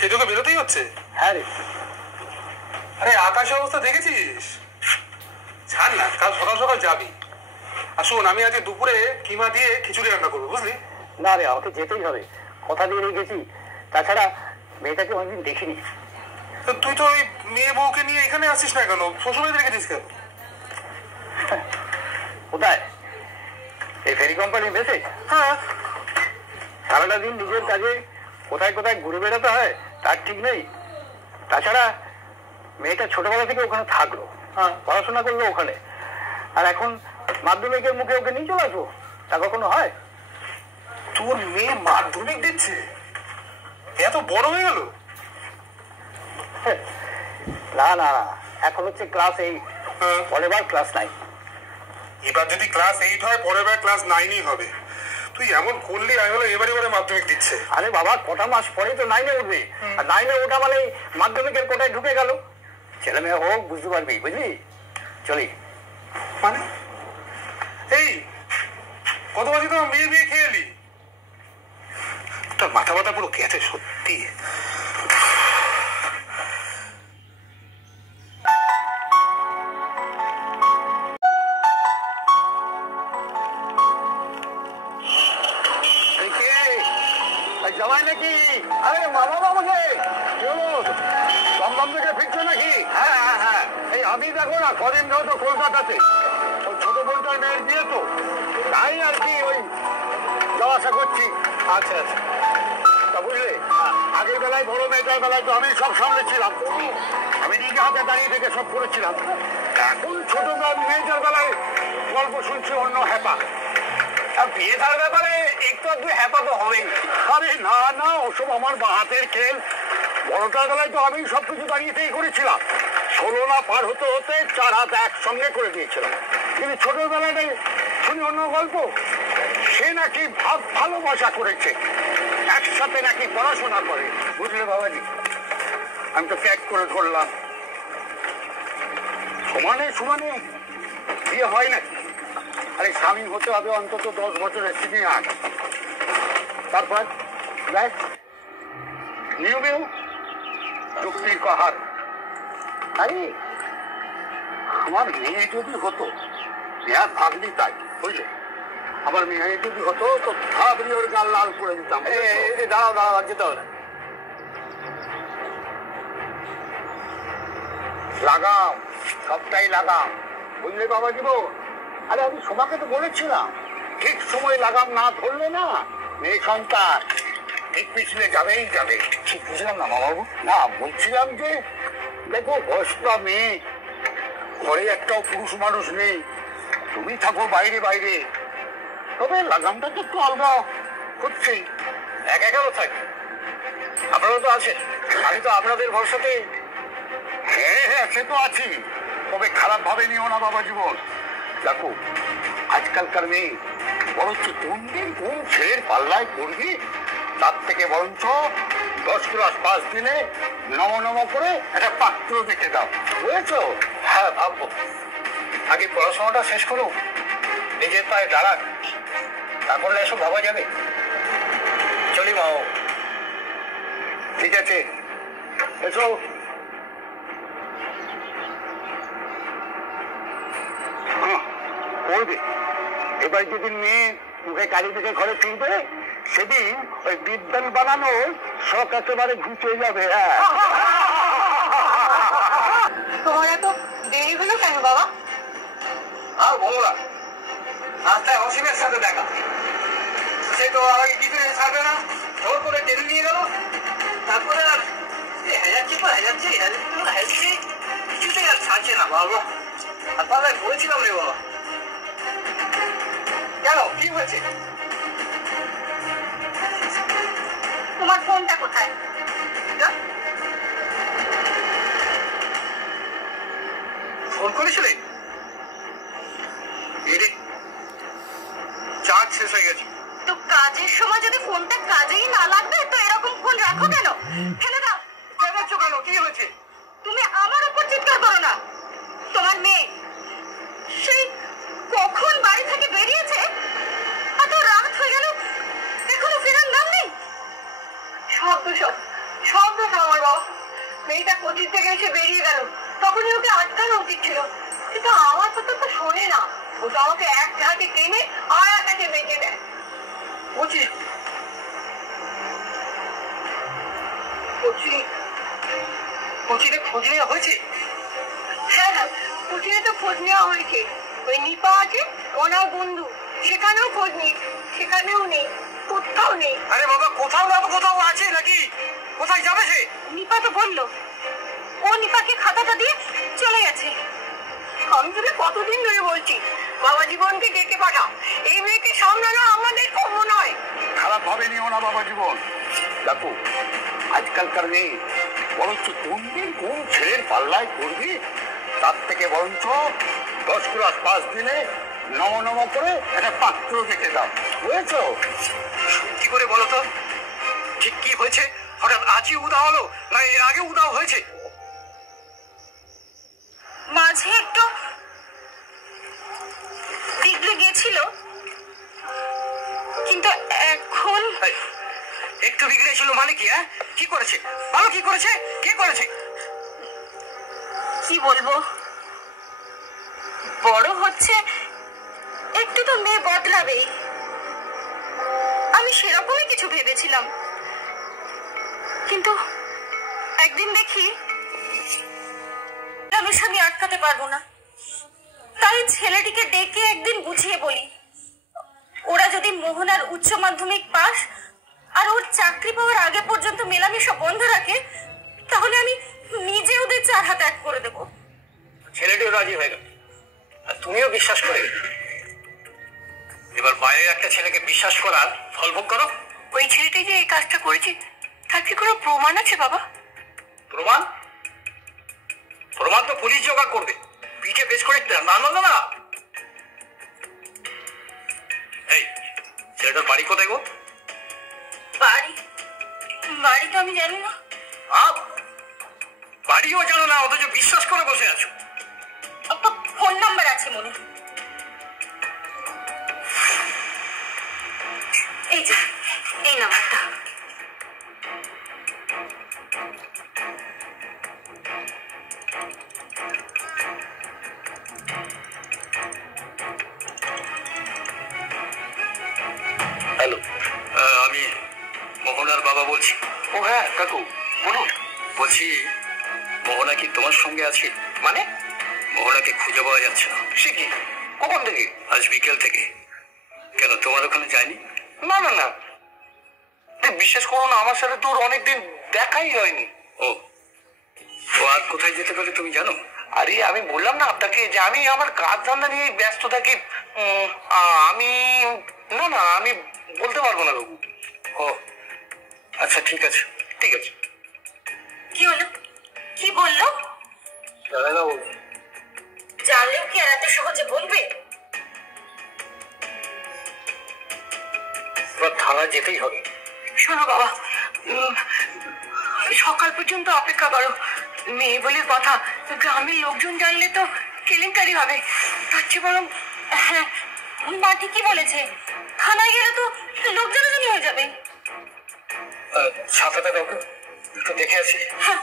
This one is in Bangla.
সেই তোকে বেরোতেই হচ্ছে? হ্যাঁ রে। আরে আকাশের অবস্থা দেখেছিস? ছাড় না, কাল সকাল সকাল যাবি। আর শোন, আমি আজকে দুপুরে কিমা দিয়ে খিচুড়ি রান্না করবো, বুঝলি? না রে, আমাকে যেতেই হবে, কথা দিয়ে রেখেছি। তাছাড়া মেয়েটাকে অনেকদিন দেখিনি। তো তুই তো ওই মেয়ে বউকে নিয়ে এখানে আসিস না কেন? শ্বশুরবাড়িতে রেখেছিস কেন? কোথায়? এই ফেরি কোম্পানি বেশে? হ্যাঁ। সারাটা দিন নিজের কাজে কোথায় কোথায় ঘুরে বেড়াতে হয় তার ঠিক নেই। তাছাড়া মেয়েটা ছোটবেলা থেকে ওখানে থাকলো, হ্যাঁ, পড়াশোনা করলো ওখানে, আর এখন মাধ্যমিকের মুখে ওকে নিয়ে চলে আসবো? তা কখনো হয়? তোর মেয়ে মাধ্যমিক দিচ্ছে? এত বড় হয়ে গেল? না না না, এখন হচ্ছে ক্লাস 8, পরের বার ক্লাস 9। এবার যদি ক্লাস 8 হয়, পরের বার ক্লাস 9ই হবে। তুই এমন করলি, আমি বলে এবারে মাধ্যমিক দিচ্ছে। আরে বাবা, কটা মাস পরেই তো 9-এ উঠবে, আর 9-এ ওঠা মানে মাধ্যমিকের কোটায় ঢুকে গেল। ছেলে মেয়ে হোক, বুঝতে পারবি, বুঝলি? চলি। মানে এই কত বছর তোমার মেয়ে বিয়ে খেয়ে এলি? তোর মাথা ব্যথা পুরো গেছে সত্যি। জামাই নাকি? আরে মামা বাবুকে দমদম থেকে ফিরছো নাকি? হ্যাঁ হ্যাঁ হ্যাঁ, এই আমি দেখো না কদিন ধরে তো কলকাতাতে, ওই ছোট বোনটার মেয়ের বিয়ে তো, তাই আর কি ওই যাওয়া আসা করছি। আচ্ছা আচ্ছা, তা বুঝলে, আগের বেলায় বড় মেয়েটার বেলায় তো আমি সব সামলেছিলাম, আমি নিজে হাতে দাঁড়িয়ে থেকে সব করেছিলাম। এখন ছোট মেয়েটার বেলায় গল্প শুনছি অন্য হ্যাপা। বিয়ে থার ব্যাপারে একটু একটু হ্যাপা তো হবেই। আরে না না, ওসব আমার বাহাতের খেল। বড়টার বেলায় তো আমি সবকিছু দাঁড়িয়েতেই করেছিলাম। 16 না পার হতে হতে 4 হাত একসঙ্গে করে দিয়েছিলাম। কিন্তু ছোটোর বেলাটাই শুনি অন্য গল্প, সে নাকি ভালোবাসা করেছে, একসাথে নাকি পড়াশোনা করে। বুঝলে বাবাজি, আমি তো ক্যাক করে ধরলাম। সমানে সমানে বিয়ে হয় নাকি? আরে স্বামী হতে হবে অন্তত 10 বছরের সিনিয়র, তারপর দেখ নিয়মেও যুক্তির কাহার। আরে আমার মেয়ে যদি হতো, মেয়ার ভাবলি তাই, বুঝলে, আমার মেয়ে যদি হতো তো ভাবলি ওর গাল লাল করে দিতাম। দাঁড়াও দাঁড়াও, আর যেতে হবে, লাগাম, সবটাই লাগাম, বুঝলে বাবা জীবন। আরে আমি সোমাকে তো বলেছিলাম, ঠিক সময় লাগাম না ধরলে না, মেয়ে সন্তান ঠিক পিছলে যাবেই যাবে। ঠিক বুঝলাম না মামাবাবু। না, বলছিলাম যে দেখো, বয়সটা মেয়ে, ঘরে একটাও পুরুষ মানুষ নেই, তুমি থাকো বাইরে বাইরে, তবে লাগামটা তো একটু আলগা হচ্ছেই। একা কেন থাকি, আপনারা তো আছেন, আমি তো আপনাদের ভরসাতে। হ্যাঁ হ্যাঁ, সে তো আছি, তবে খারাপ ভাবে নিও না বাবা জীবন। দেখো, আজকালকার মেয়ে বরঞ্চ কোন দিন কোন ছেলের পাল্লায় পড়বি, তার থেকে বরঞ্চ 10 ক্লাস পাস দিলে নম নম করে একটা পাত্র দেখে দাও, বুঝেছ? হ্যাঁ ভাববো, আগে পড়াশোনাটা শেষ করো, নিজের পায়ে দাঁড়ান, তারপরে এসব ভাবা যাবে। চলি মাও। ঠিক আছে, এসো। করবে এবার যেদিন মেয়ে মুখে কালী থেকে ঘরে ফিরবে, সেদিন ওই বিদ্যান বানানো শখ একেবারে ঘুচে যাবে। হ্যাঁ, তোমার এত দেরি হলো কেন বাবা? আর বলো না, রাস্তায় অসীমের সাথে দেখা, সে তো আমাকে কিছু ছাড়বে না, জোর করে টেনে নিয়ে গেল। তারপরে আর কিছুতেই আর ছাড়ছে না বাবা। আর পাল্লায় পড়েছিলাম রে বাবা। কেন, কি হয়েছে? তোমার ফোনটা কোথায়? ফোন করেছিলেন? চার্জ শেষ হয়ে গেছে। তো কাজের সময় যদি ফোনটা কাজেই না লাগবে তো এরকম ফোন রাখো কেন? ফেলে দাও। ফেলেছো কেন, কি হয়েছে? তুমি আমার উপর চিৎকার করো না। তোমার মেয়ে সেই কখন বাড়ি থেকে বেরিয়েছে, এত রাত হয়ে গেল, এখনো ফেরার নাম নেই। সব আটকানো উচিত ছিল, কিন্তু আমার কথা তো শোনে না। ও তো আমাকে এক হাতে টেনে আর এক হাতে বেঁচে দেয়। বলছি কোচিনে খোঁজ নেওয়া হয়েছে? হ্যাঁ হ্যাঁ, কোচিনে তো খোঁজ নেওয়া হয়েছে। ওই নিপা আছে, ওনার বন্ধু, সেখানেও খোঁজ নেই, সেখানেও নেই, কোথাও নেই। আরে বাবা, কোথাও না কোথাও আছে নাকি? কোথায় যাবে সে? নিপা তো বললো ও নিপাকে খাতাটা দিয়ে চলে গেছে। আমি তোকে কতদিন ধরে বলছি বাবা জীবনকে ডেকে পাঠাও, এই মেয়েকে সামলানো আমাদের কম নয়। খারাপ ভাবে নিও না বাবা জীবন। দেখো, আজকালকার মেয়ে বরঞ্চ কোন দিন কোন ছেলের পাল্লায় করবি, তার থেকে বরঞ্চ 10 ক্লাস পাস দিলে নম নম করে একটা পাত্র দেখে দাও, বুঝেছো? কি করে বলো তো, ঠিক কি হয়েছে? হঠাৎ আজই উদা হলো না এর আগে উদাও হয়েছে? মাঝে একটু বিগড়ে গেছিল, কিন্তু এখন একটু বিগড়েছিল মানে কি? হ্যাঁ, কি করেছে? ভালো কি করেছে? কে করেছে? কি বলবো, বড় হচ্ছে একটু তো মেয়ে বদলাবেই। আমি সেরকমই কিছু ভেবেছিলাম, কিন্তু একদিন দেখি আমি স্বামী আটকাতে পারবো না, তাই ছেলেটিকে ডেকে একদিন বুঝিয়ে বলি ওরা যদি মোহনার উচ্চ মাধ্যমিক পাস আর ওর চাকরি পাওয়ার আগে পর্যন্ত মেলামেশা বন্ধ রাখে, তাহলে আমি নিজে ওদের 4 হাত এক করে দেবো। ছেলেটিও রাজি হয়ে গেল আর তুমিও বিশ্বাস করে গেলে। এবার বাইরের একটা ছেলেকে বিশ্বাস করার ফল ভোগ করো। ওই ছেলেটি যে এই কাজটা করেছে তার কি কোনো প্রমাণ আছে বাবা? প্রমাণ? প্রমাণ তো পুলিশ জোগাড় করবে, পিঠে বেশ করে না না না না। এই ছেলেটার বাড়ি কোথায় গো? বাড়ি বাড়ি তো আমি জানি না। বাড়িও জানো না, অথচ বিশ্বাস করে বসে আছো। একটা ফোন নাম্বার আছে মনে, এই যে এই নাম্বারটা। হ্যালো, আমি মোহনার বাবা বলছি। ও হ্যাঁ কাকু, বলুন। বলছি, মোহনা কি তোমার সঙ্গে আছে? মানে? মোহনাকে খুঁজে পাওয়া যাচ্ছে না। সে কি, কখন থেকে? আজ বিকেল থেকে। কেন, তোমার ওখানে যায়নি? না না না, বিশ্বাস করো না, আমার সাথে তোর অনেকদিন দেখাই হয়নি। ও ও আর কোথায় যেতে পারে তুমি জানো? আরে আমি বললাম না আপনাকে যে আমি আমার কাজ ধান্দা নিয়ে ব্যস্ত থাকি। আমি না না, আমি বলতে পারবো না বাবু। ও আচ্ছা, ঠিক আছে ঠিক আছে। কি হলো, কি বললো? দাদা বলছি, জানলেও কি আর এত সহজে বলবে? এবার থানা যেতেই হবে। শোনো বাবা, সকাল পর্যন্ত অপেক্ষা করো। মেয়ে বলে কথা, গ্রামের লোকজন জানলে তো কেলেঙ্কারি হবে। তার চেয়ে বরং, হ্যাঁ মা ঠিকই বলেছে, থানায় গেলে তো লোক জানাজানি হয়ে যাবে। ছাতাটা দেখো, একটু দেখে আসি। হ্যাঁ